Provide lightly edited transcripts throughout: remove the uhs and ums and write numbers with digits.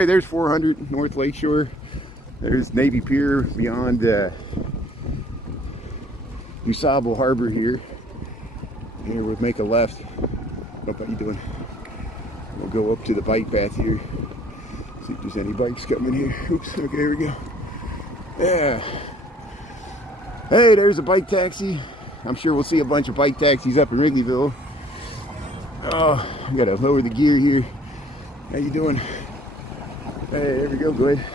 Hey, there's 400 North Lakeshore. There's Navy Pier beyond USable Harbor here. Here we'll make a left. What are you doing? We'll go up to the bike path here. See if there's any bikes coming here. Oops, okay, here we go. Yeah. Hey, there's a bike taxi. I'm sure we'll see a bunch of bike taxis up in Wrigleyville. Oh, I gotta lower the gear here. How you doing? Hey, there we go, go ahead.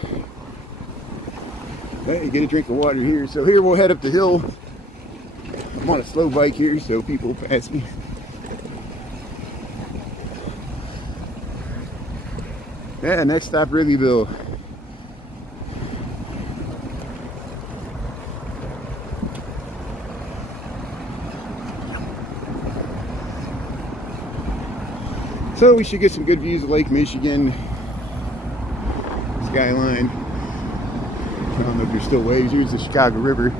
Hey, get a drink of water here. So here we'll head up the hill. I'm on a slow bike here, so people will pass me. Yeah, next stop, Wrigleyville. So we should get some good views of Lake Michigan. Skyline. I don't know if there's still waves. Here's the Chicago River.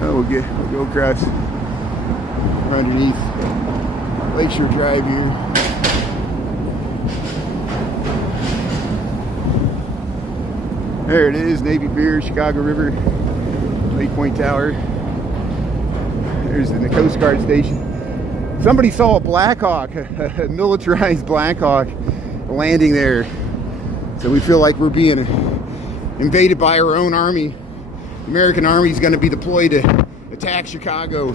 Oh, we'll go across underneath Lakeshore Drive here. There it is, Navy Pier, Chicago River, Lake Point Tower. There's the Coast Guard station. Somebody saw a Blackhawk, a militarized Blackhawk landing there. So we feel like we're being invaded by our own army. The American Army is going to be deployed to attack Chicago.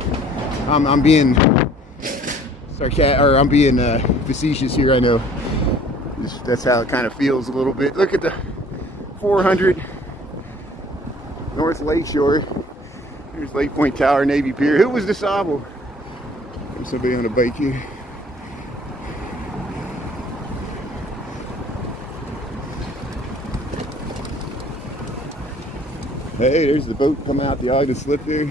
I'm being facetious here, I know. That's how it kind of feels a little bit. Look at the 400 North Lakeshore. Here's Lake Point Tower, Navy Pier. Who was USable? There's somebody on a bike here. Hey, there's the boat coming out the Ogden Slip there.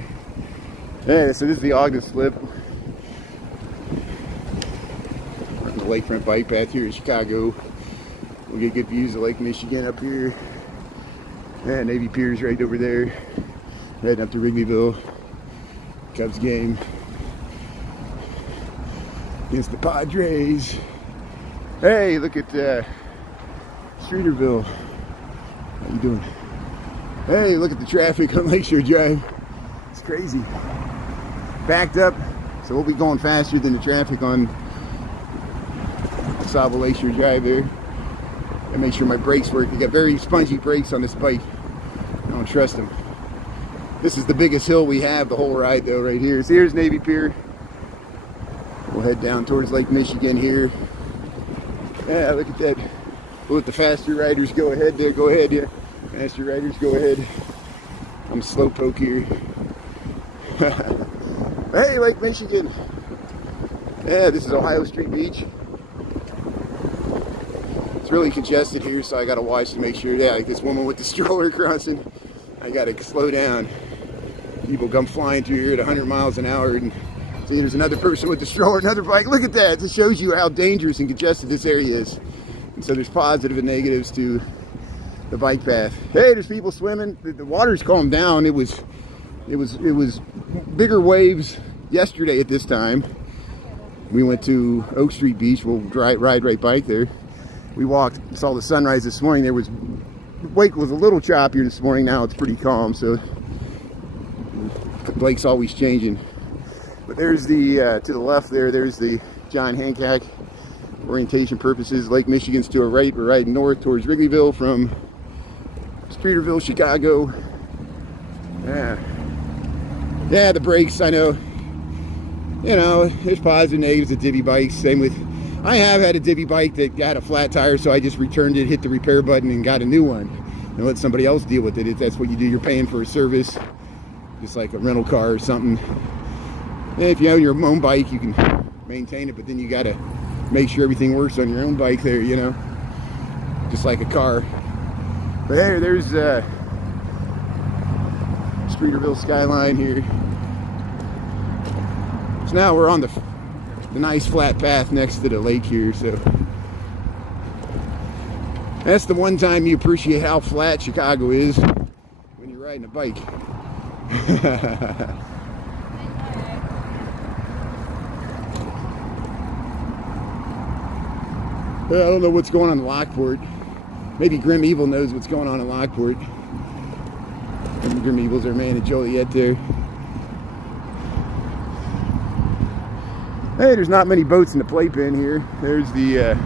Yeah, so this is the Ogden Slip. On the Lakefront bike path here in Chicago. We'll get good views of Lake Michigan up here. Yeah, Navy Pier's right over there. Heading up to Wrigleyville. Cubs game against the Padres. Hey, look at Streeterville. How you doing? Hey, look at the traffic on Lakeshore Drive. It's crazy. Backed up, so we'll be going faster than the traffic on USable Lakeshore Drive there. And make sure my brakes work. You got very spongy brakes on this bike. I don't trust them. This is the biggest hill we have the whole ride though, right here. So here's Navy Pier. We'll head down towards Lake Michigan here. Yeah, look at that. We'll let the faster riders go ahead there. Go ahead, yeah. Faster riders, go ahead. I'm slowpoke here. Hey, Lake Michigan. Yeah, this is Ohio Street Beach. It's really congested here, so I gotta watch to make sure. Yeah, like this woman with the stroller crossing. I gotta slow down. People come flying through here at 100 miles an hour, and see, there's another person with the stroller, another bike. Look at that. It shows you how dangerous and congested this area is. And so there's positive and negatives to the bike path. Hey, there's people swimming. The water's calmed down. It was bigger waves yesterday at this time. We went to Oak Street Beach. We'll ride right bike there. We walked, saw the sunrise this morning. The wake was a little choppier this morning. Now it's pretty calm, so the lake's always changing. But there's the to the left there's the John Hancock. Orientation purposes, Lake Michigan's to our right. We're riding north towards Wrigleyville from Streeterville, Chicago. Yeah, the brakes, I know. You know, there's positives and negatives of divvy bikes. Same with, I have had a divvy bike that got a flat tire, so I just returned it, hit the repair button, and got a new one. And let somebody else deal with it. If that's what you do, you're paying for a service, just like a rental car or something. And if you own your own bike, you can maintain it, but then you gotta make sure everything works on your own bike there, you know, just like a car. But there's Streeterville skyline here. So now we're on the nice flat path next to the lake here, so that's the one time you appreciate how flat Chicago is, when you're riding a bike. I don't know what's going on in Lockport. Maybe Grim Evil knows what's going on in Lockport. And Grim Evil's our man at Joliet there. Hey, there's not many boats in the playpen here. There's the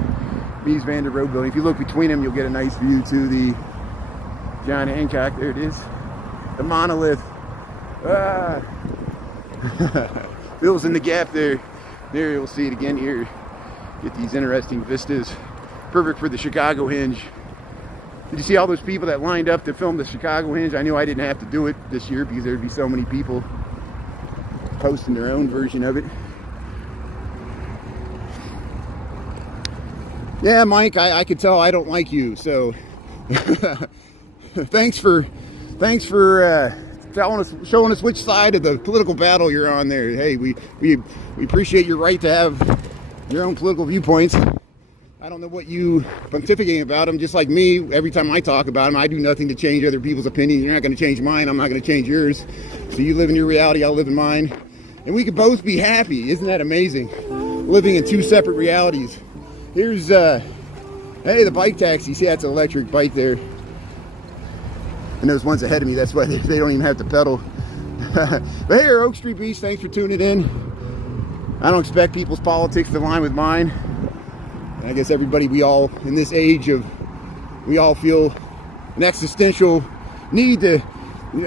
Mies van der Rohe building. If you look between them, you'll get a nice view to the John Hancock. There it is. The monolith. Ah. Fills in the gap there. There, you'll see it again here. Get these interesting vistas. Perfect for the Chicago Hinge. Did you see all those people that lined up to film the Chicago Hinge? I knew I didn't have to do it this year because there'd be so many people posting their own version of it. Yeah, Mike, I could tell I don't like you, so thanks for telling us, showing us which side of the political battle you're on there. Hey, we appreciate your right to have your own political viewpoints. I don't know what you pontificating about them. Just like me, every time I talk about them, I do nothing to change other people's opinions. You're not going to change mine. I'm not going to change yours. So you live in your reality, I'll live in mine, and we could both be happy. Isn't that amazing? Living in two separate realities. Here's, hey, the bike taxi. See, that's an electric bike there. And there's ones ahead of me. That's why they don't even have to pedal. But here, Oak Street Beach, thanks for tuning in. I don't expect people's politics to align with mine. And I guess everybody, we all, in this age of, we all feel an existential need to,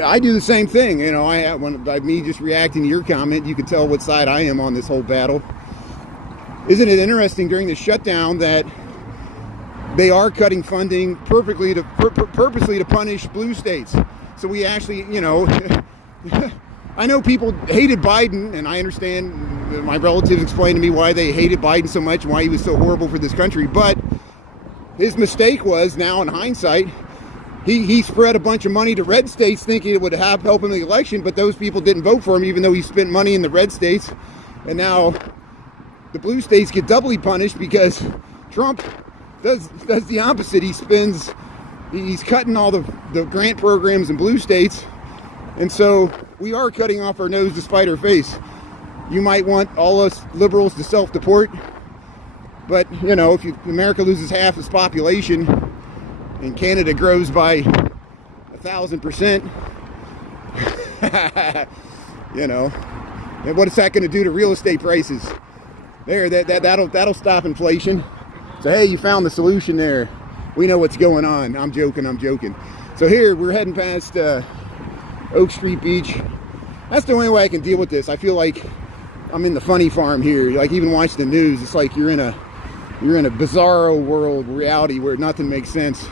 I do the same thing. You know, by me just reacting to your comment, you can tell what side I am on this whole battle. Isn't it interesting during the shutdown that they are cutting funding purposely to punish blue states? So we actually, you know, I know people hated Biden, and I understand my relatives explained to me why they hated Biden so much and why he was so horrible for this country. But his mistake was, now in hindsight, he spread a bunch of money to red states thinking it would help him in the election, but those people didn't vote for him even though he spent money in the red states. And now the blue states get doubly punished because Trump does the opposite. He's cutting all the grant programs in blue states, and so we are cutting off our nose to spite our face. You might want all us liberals to self-deport, but you know, if America loses half its population and Canada grows by 1,000%, you know, and what is that going to do to real estate prices? There, that'll stop inflation. So hey, you found the solution there. We know what's going on. I'm joking. So here, we're heading past Oak Street Beach. That's the only way I can deal with this. I feel like I'm in the funny farm here. Like, even watching the news, it's like you're in a bizarro world, reality where nothing makes sense.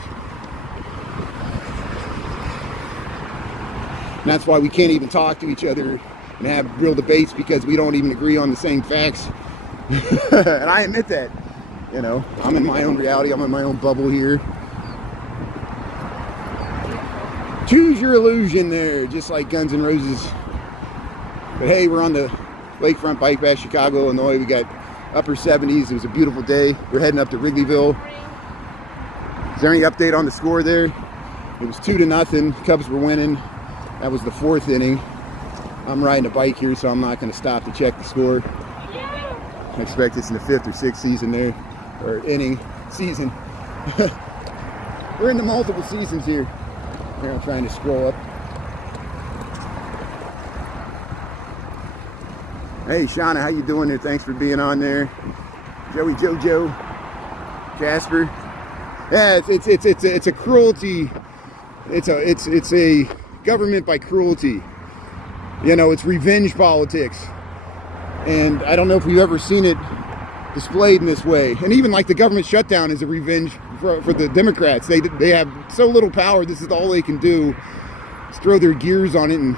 And that's why we can't even talk to each other and have real debates, because we don't even agree on the same facts. And I admit that. You know, I'm in my own reality. I'm in my own bubble here. Choose your illusion there, just like Guns N' Roses. But hey, we're on the Lakefront bike path, Chicago, Illinois. We got upper 70s. It was a beautiful day. We're heading up to Wrigleyville. Is there any update on the score there? It was 2-0. Cubs were winning. That was the 4th inning. I'm riding a bike here, so I'm not going to stop to check the score. I expect it's in the 5th or 6th season there, or inning season. We're in the multiple seasons here. Here I'm trying to scroll up. Hey Shauna, how you doing there? Thanks for being on there. Joey Jojo, Jasper. Yeah, it's a cruelty. It's a government by cruelty. You know, it's revenge politics. And I don't know if we've ever seen it displayed in this way. And even like the government shutdown is a revenge for the Democrats. They have so little power. This is all they can do is throw their gears on it and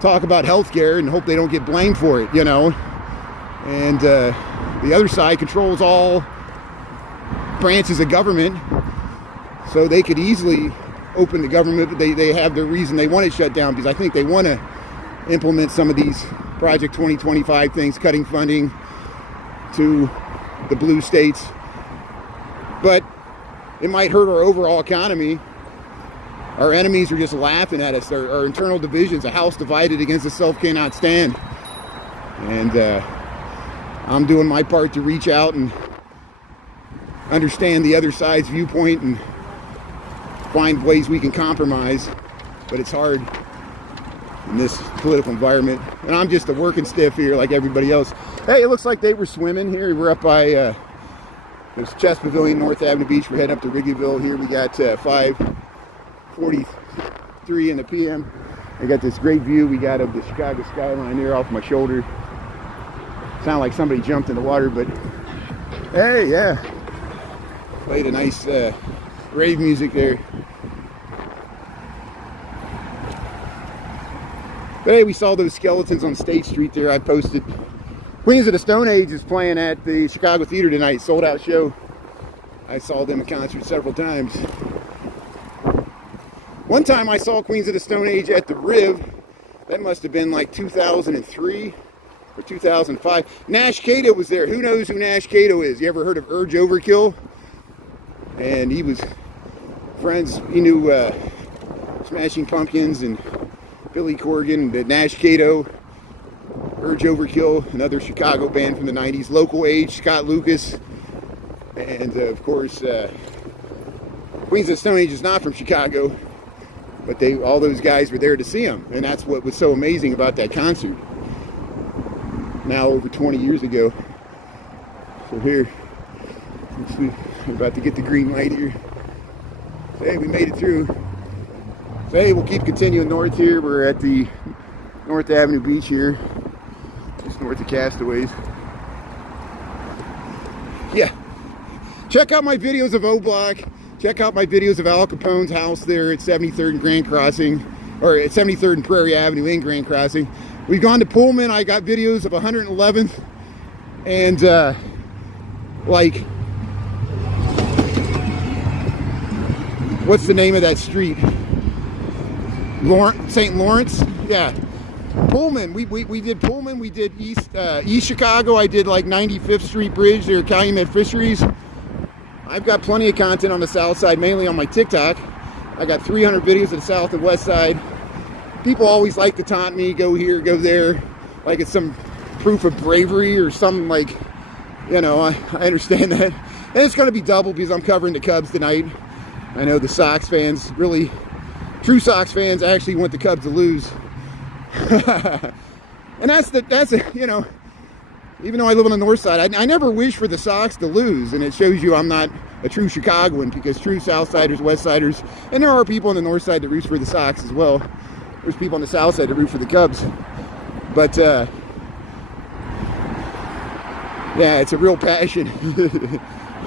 talk about health care and hope they don't get blamed for it, you know. And the other side controls all branches of government, so they could easily open the government, but they have their reason they want it shut down, because I think they want to implement some of these Project 2025 things, cutting funding to the blue states. But it might hurt our overall economy. Our enemies are just laughing at us. Our internal divisions, a house divided against itself cannot stand. And I'm doing my part to reach out and understand the other side's viewpoint and find ways we can compromise, but it's hard in this political environment. And I'm just a working stiff here like everybody else. Hey, it looks like they were swimming here. We're up by there's Chess Pavilion, North Avenue Beach. We're heading up to Wrigleyville here. We got 5:43 in the PM. I got this great view we got of the Chicago skyline here off my shoulder. Sound like somebody jumped in the water, but hey, yeah. Played a nice rave music there. But hey, we saw those skeletons on State Street there. I posted. Queens of the Stone Age is playing at the Chicago Theater tonight. Sold out show. I saw them in concert several times. One time I saw Queens of the Stone Age at the Riv. That must have been like 2003 or 2005. Nash Cato was there. Who knows who Nash Cato is? You ever heard of Urge Overkill? And he was friends. He knew Smashing Pumpkins and Billy Corgan, the Nash Cato. Urge Overkill, another Chicago band from the 90s. Local Age, Scott Lucas. And of course, Queens of the Stone Age is not from Chicago, but all those guys were there to see him. And that's what was so amazing about that concert. Now over 20 years ago. So here, we're about to get the green light here. So hey, we made it through. So hey, we'll keep continuing north here. We're at the North Avenue Beach here. Just north of Castaways. Yeah. Check out my videos of O-Block. Check out my videos of Al Capone's house there at 73rd and Grand Crossing. Or at 73rd and Prairie Avenue in Grand Crossing. We've gone to Pullman. I got videos of 111th. And, like, what's the name of that street? St. Lawrence? Yeah. Pullman. We did Pullman. We did East Chicago. I did like 95th Street Bridge there, Calumet Fisheries. I've got plenty of content on the south side, mainly on my TikTok. I got 300 videos of the south and west side. People always like to taunt me, go here, go there, like it's some proof of bravery or something, like, you know, I understand that. And it's going to be double because I'm covering the Cubs tonight. I know the Sox fans, really, true Sox fans actually want the Cubs to lose. And that's you know, even though I live on the north side, I never wish for the Sox to lose, and it shows you I'm not a true Chicagoan, because true Southsiders, Westsiders, and there are people on the north side that root for the Sox as well. There's people on the south side that root for the Cubs. But yeah, it's a real passion.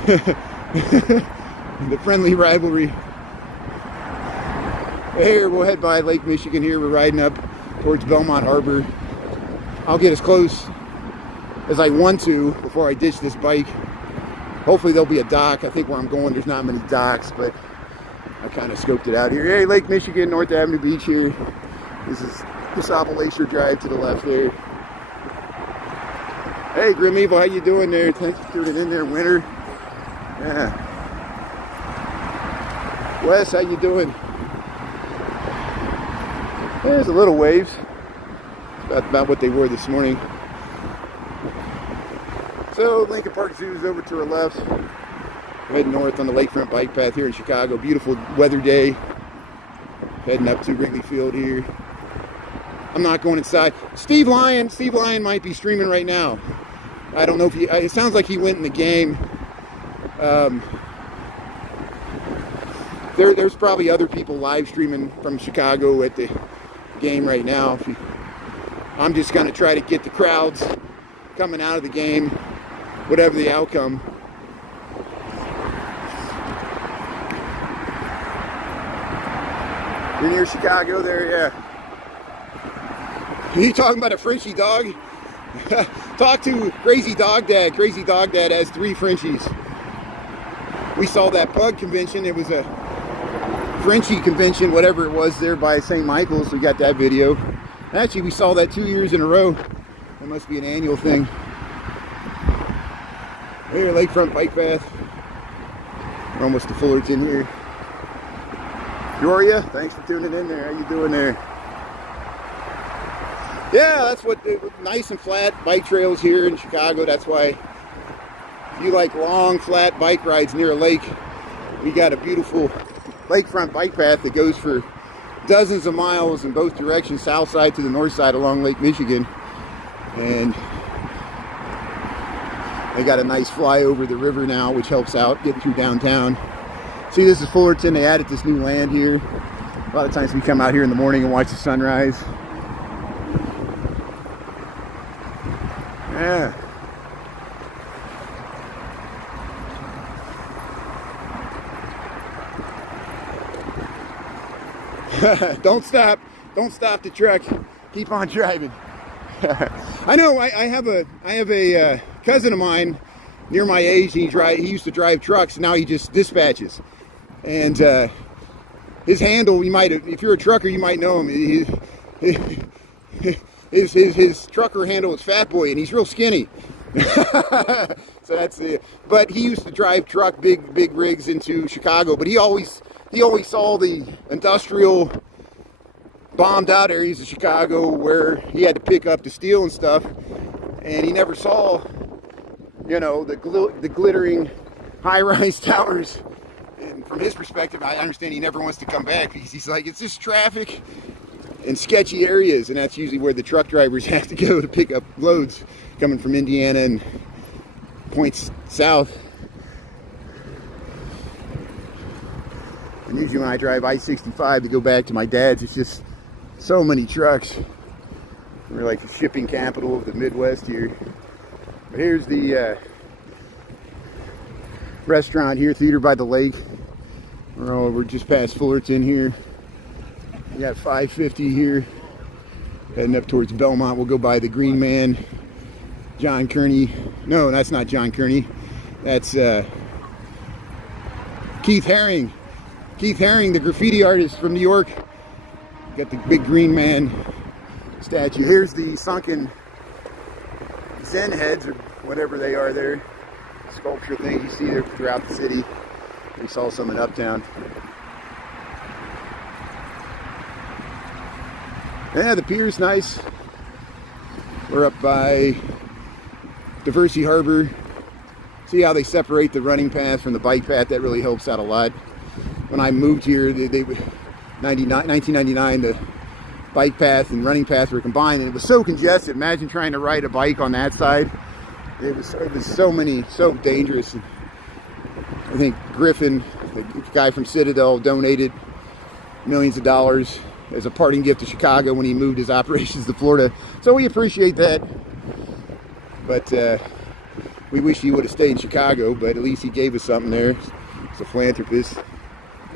The friendly rivalry. Here, we'll head by Lake Michigan here. We're riding up towards Belmont Harbor. I'll get as close as I want to before I ditch this bike. Hopefully there'll be a dock. I think where I'm going there's not many docks, but I kind of scoped it out here. Hey, Lake Michigan, North Avenue Beach here. This is the Lakeshore Drive to the left there. Hey, Grim Evil, how you doing there? Thanks for tuning in there, winter. Yeah. Wes, how you doing? There's a little waves. About what they were this morning. So Lincoln Park Zoo is over to our left. We're heading north on the Lakefront bike path here in Chicago. Beautiful weather day. Heading up to Wrigley Field here. I'm not going inside. Steve Lyon might be streaming right now. I don't know if it sounds like he went in the game. There's probably other people live streaming from Chicago at the game right now. I'm just going to try to get the crowds coming out of the game, whatever the outcome. You're near Chicago there, yeah. You talking about a Frenchie dog? Talk to Crazy Dog Dad. Crazy Dog Dad has 3 Frenchies. We saw that pug convention. It was a Frenchie convention, whatever it was, there by St. Michael's. We got that video. Actually, we saw that 2 years in a row. That must be an annual thing. Here, Lakefront bike path. We're almost to Fullerton here. Joria, thanks for tuning in there. How you doing there? Yeah, that's what nice and flat bike trails here in Chicago. That's why If you like long, flat bike rides near a lake, we got a beautiful lakefront bike path that goes for dozens of miles in both directions, south side to the north side along Lake Michigan. And they got a nice fly over the river now, which helps out getting through downtown. See, this is Fullerton. They added this new land here. A lot of times we come out here in the morning and watch the sunrise. Yeah. Don't stop the truck. Keep on driving. I know. I have a cousin of mine near my age. He used to drive trucks. And now he just dispatches. And his handle, you might, if you're a trucker, you might know him. His trucker handle is Fat Boy, and he's real skinny. So that's it. But he used to drive truck big rigs into Chicago. But he always saw the industrial bombed out areas of Chicago where he had to pick up the steel and stuff, and he never saw, you know, the glittering high-rise towers. And from his perspective, I understand he never wants to come back because he's like, it's just traffic and sketchy areas, and that's usually where the truck drivers have to go to pick up loads coming from Indiana and points south. And usually when I drive I-65 to go back to my dad's, it's just so many trucks. We're like the shipping capital of the Midwest here. But here's the restaurant here, Theater by the Lake. We're just past Fullerton here. We got 550 here. Heading up towards Belmont. We'll go by the Green Man. John Kearney. No, that's not John Kearney. That's Keith Haring. Keith Haring, the graffiti artist from New York. Got the big Green Man statue. Here's the sunken Zen heads, or whatever they are there. Sculpture thing you see there throughout the city. We saw some in Uptown. Yeah, the pier's nice. We're up by Diversity Harbor. See how they separate the running path from the bike path? That really helps out a lot. When I moved here, 1999, the bike path and running path were combined, and it was so congested. Imagine trying to ride a bike on that side. It was so dangerous. I think Griffin, the guy from Citadel, donated millions of dollars as a parting gift to Chicago when he moved his operations to Florida. So we appreciate that. But we wish he would have stayed in Chicago, but at least he gave us something there. He's a philanthropist,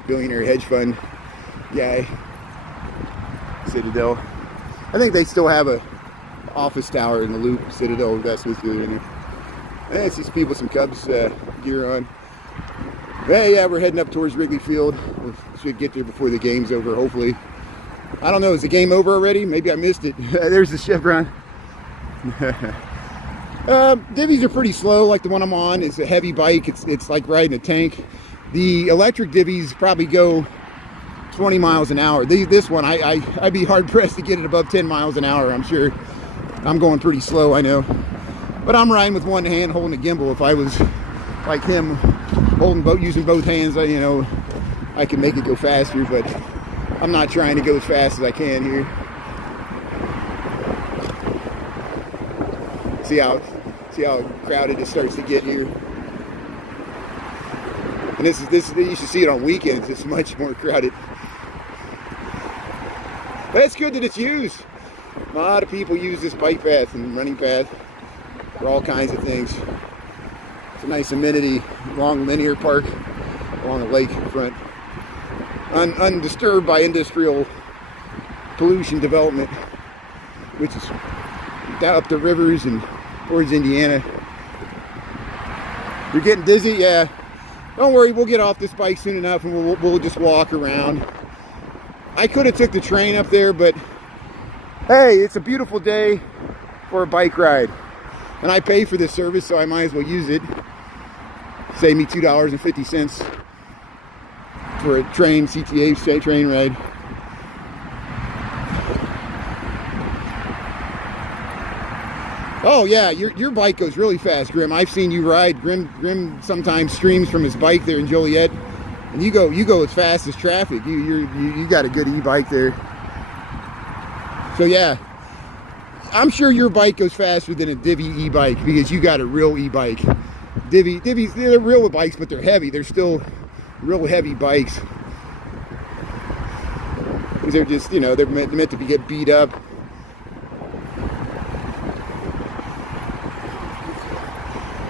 billionaire hedge fund guy, Citadel. I think they still have a office tower in the Loop, Citadel Investments. It's just people with some Cubs gear on. Hey, yeah, we're heading up towards Wrigley Field. We should get there before the game's over, hopefully. I don't know, is the game over already? Maybe I missed it. There's the Chevron. Divvies are pretty slow, like the one I'm on. It's a heavy bike. It's like riding a tank. The electric divvies probably go 20 miles an hour. This one, I'd be hard-pressed to get it above 10 miles an hour, I'm sure. I'm going pretty slow, I know. But I'm riding with one hand holding a gimbal. If I was like him, using both hands, I can make it go faster, but I'm not trying to go as fast as I can here. See how crowded it starts to get here. And this you should see it on weekends. It's much more crowded. But it's good that it's used. A lot of people use this bike path and running path for all kinds of things. It's a nice amenity, long linear park along the lakefront, undisturbed by industrial pollution development, which is down up the rivers and towards Indiana. You're getting dizzy? Yeah. Don't worry, we'll get off this bike soon enough and we'll just walk around. I could have took the train up there, but hey, it's a beautiful day for a bike ride. And I pay for this service, so I might as well use it. Save me $2.50 for a train, CTA train ride. Oh yeah, your bike goes really fast, Grim. I've seen you ride. Grim sometimes streams from his bike there in Joliet, and you go as fast as traffic. You got a good e-bike there. So yeah, I'm sure your bike goes faster than a Divvy e-bike because you got a real e-bike. Divvies, they're real bikes, but they're heavy. They're still real heavy bikes. Because they're just, you know, they're meant to get beat up.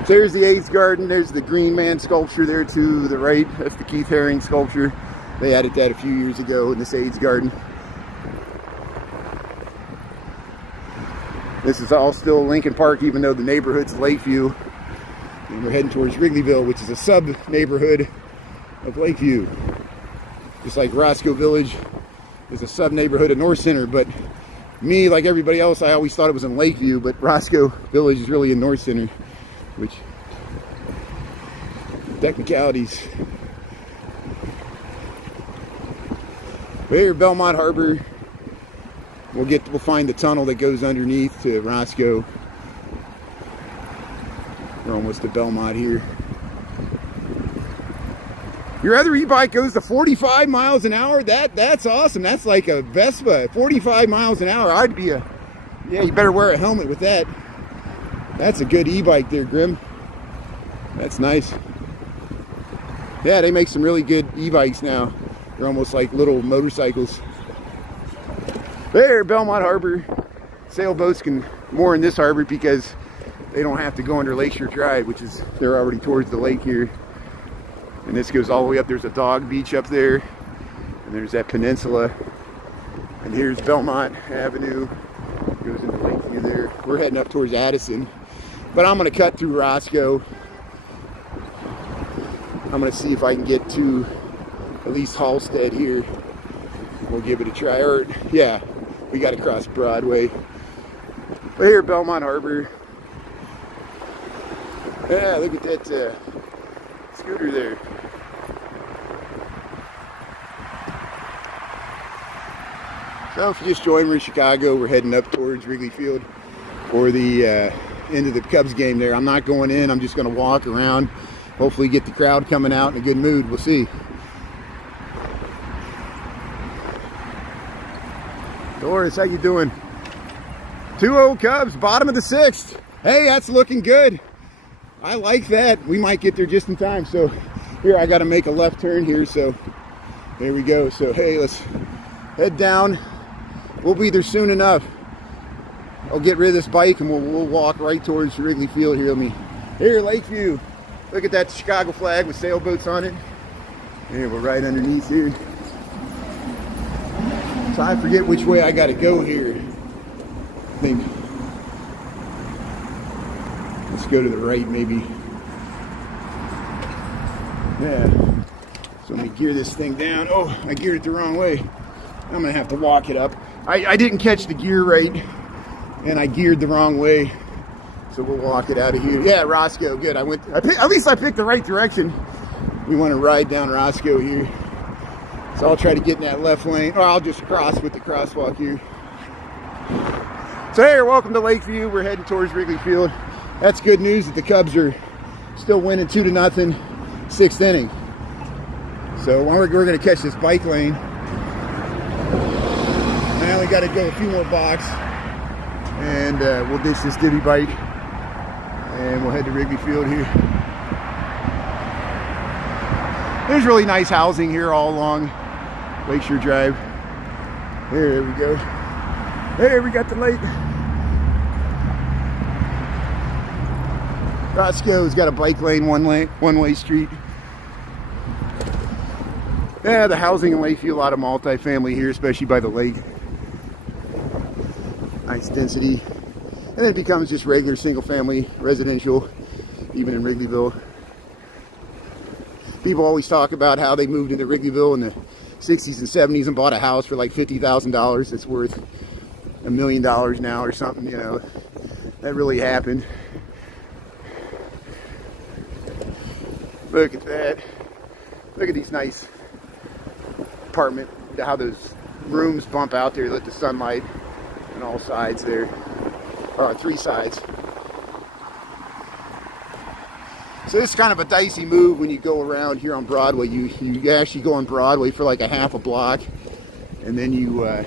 So there's the AIDS Garden. There's the Green Man sculpture there to the right. That's the Keith Haring sculpture. They added that a few years ago in this AIDS Garden. This is all still Lincoln Park, even though the neighborhood's Lakeview. And we're heading towards Wrigleyville, which is a sub-neighborhood of Lakeview. Just like Roscoe Village is a sub-neighborhood of North Center. But me, like everybody else, I always thought it was in Lakeview, but Roscoe Village is really in North Center, which technicalities. We're here, Belmont Harbor. We'll find the tunnel that goes underneath to Roscoe. We're almost at Belmont here. Your other e-bike goes to 45 miles an hour. That's awesome. That's like a Vespa, 45 miles an hour. Yeah, you better wear a helmet with that. That's a good e-bike there, Grim. That's nice. Yeah, they make some really good e-bikes now. They're almost like little motorcycles. There, Belmont Harbor. Sailboats can moor in this harbor because they don't have to go under Lakeshore Drive, which is, they're already towards the lake here. And this goes all the way up. There's a dog beach up there. And there's that peninsula. And here's Belmont Avenue. Goes into Lakeview there. We're heading up towards Addison. But I'm going to cut through Roscoe. I'm going to see if I can get to at least Halstead here. We'll give it a try. Or, yeah, we got to cross Broadway. But here, Belmont Harbor. Yeah, look at that scooter there. So if you just joined me in Chicago, we're heading up towards Wrigley Field for the end of the Cubs game there. I'm not going in. I'm just going to walk around. Hopefully get the crowd coming out in a good mood. We'll see. Doris, how you doing? 2-0 Cubs, bottom of the 6th. Hey, that's looking good. I like that. We might get there just in time. So here, I got to make a left turn here. So there we go. So hey, let's head down. We'll be there soon enough. I'll get rid of this bike and we'll walk right towards Wrigley Field here. Here, Lakeview. Look at that Chicago flag with sailboats on it. Here, we're right underneath here. So I forget which way I got to go here. I think. Let's go to the right, maybe. Yeah. So let me gear this thing down. Oh, I geared it the wrong way. I'm going to have to walk it up. I didn't catch the gear right, and I geared the wrong way. So we'll walk it out of here. Yeah, Roscoe, good. At least I picked the right direction. We want to ride down Roscoe here. So I'll try to get in that left lane. Or I'll just cross with the crosswalk here. So hey, welcome to Lakeview. We're heading towards Wrigley Field. That's good news that the Cubs are still winning 2-0, 6th inning. So we're going to catch this bike lane. I only got to go a few more blocks, and we'll ditch this Divvy bike, and we'll head to Wrigley Field here. There's really nice housing here all along Lakeshore Drive. There we go. There we got the lake. Roscoe's got a bike lane, one-way street. Yeah, the housing in Lakeview, a lot of multifamily here, especially by the lake. Nice density. And then it becomes just regular single-family residential, even in Wrigleyville. People always talk about how they moved into Wrigleyville in the 60s and 70s and bought a house for like $50,000 that's worth $1 million now or something, you know. That really happened. Look at that. Look at these nice apartment, how those rooms bump out there, let the sunlight on all sides there. 3 sides. So this is kind of a dicey move when you go around here on Broadway. You actually go on Broadway for like a half a block, and then you, I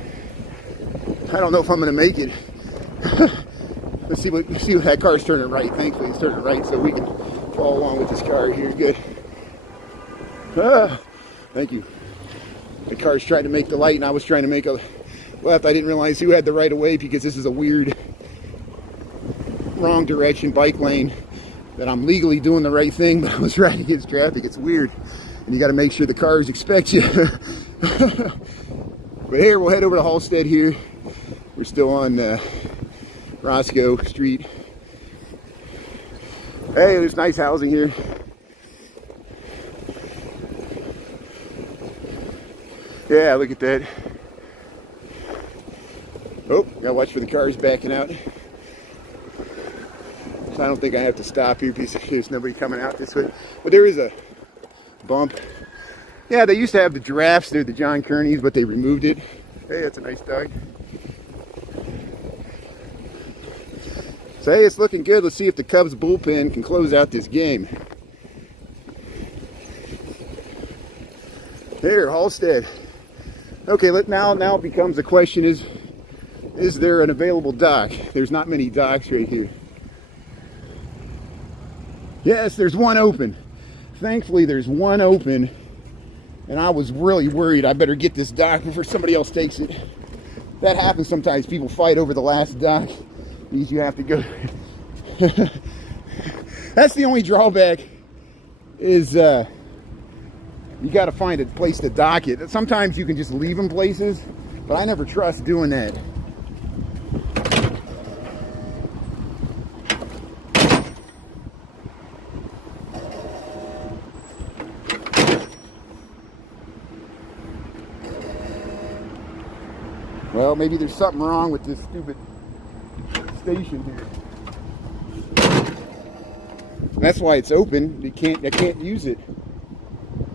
don't know if I'm going to make it. Let's see what that car's turning right. Thankfully it's turning right so we can follow along with this car here. Good. Thank you. The car's trying to make the light and I was trying to make a left. I didn't realize who had the right of way because this is a weird wrong direction bike lane that I'm legally doing the right thing, but I was riding against traffic. It's weird. And you got to make sure the cars expect you. But here, we'll head over to Halstead here. We're still on Roscoe Street. Hey, there's nice housing here. Yeah, look at that. Oh, gotta watch for the cars backing out. So I don't think I have to stop here because there's nobody coming out this way. But there is a bump. Yeah, they used to have the giraffes there, the John Kearneys, but they removed it. Hey, that's a nice dog. So hey, it's looking good. Let's see if the Cubs bullpen can close out this game. There, Halstead. Okay, now it becomes the question is there an available dock? There's not many docks right here. Yes, there's one open. Thankfully, there's one open. And I was really worried I better get this dock before somebody else takes it. That happens sometimes. People fight over the last dock. Means you have to go. That's the only drawback is you got to find a place to dock it. Sometimes you can just leave them places, but I never trust doing that. Well, maybe there's something wrong with this stupid station here. That's why it's open. I can't use it.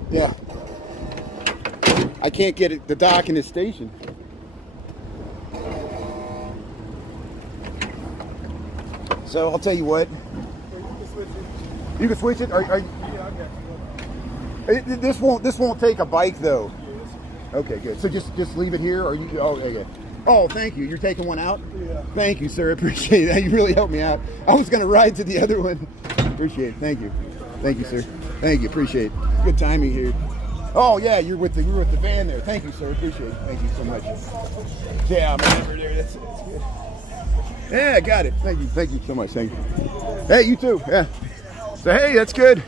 Yeah. I can't get it, the dock in this station. So I'll tell you what. You can switch it? This won't take a bike though. Okay, good. So just leave it here, or you? Oh, okay. Oh, thank you. You're taking one out? Yeah. Thank you, sir. Appreciate that. You really helped me out. I was going to ride to the other one. Appreciate it. Thank you. Thank you, sir. Thank you. Appreciate it. Good timing here. Oh yeah, you're with the van there. Thank you, sir. Appreciate it. Thank you so much. Yeah, I'm over there. That's good. Yeah, got it. Thank you. Thank you so much. Thank you. Hey, you too. Yeah. So hey, that's good.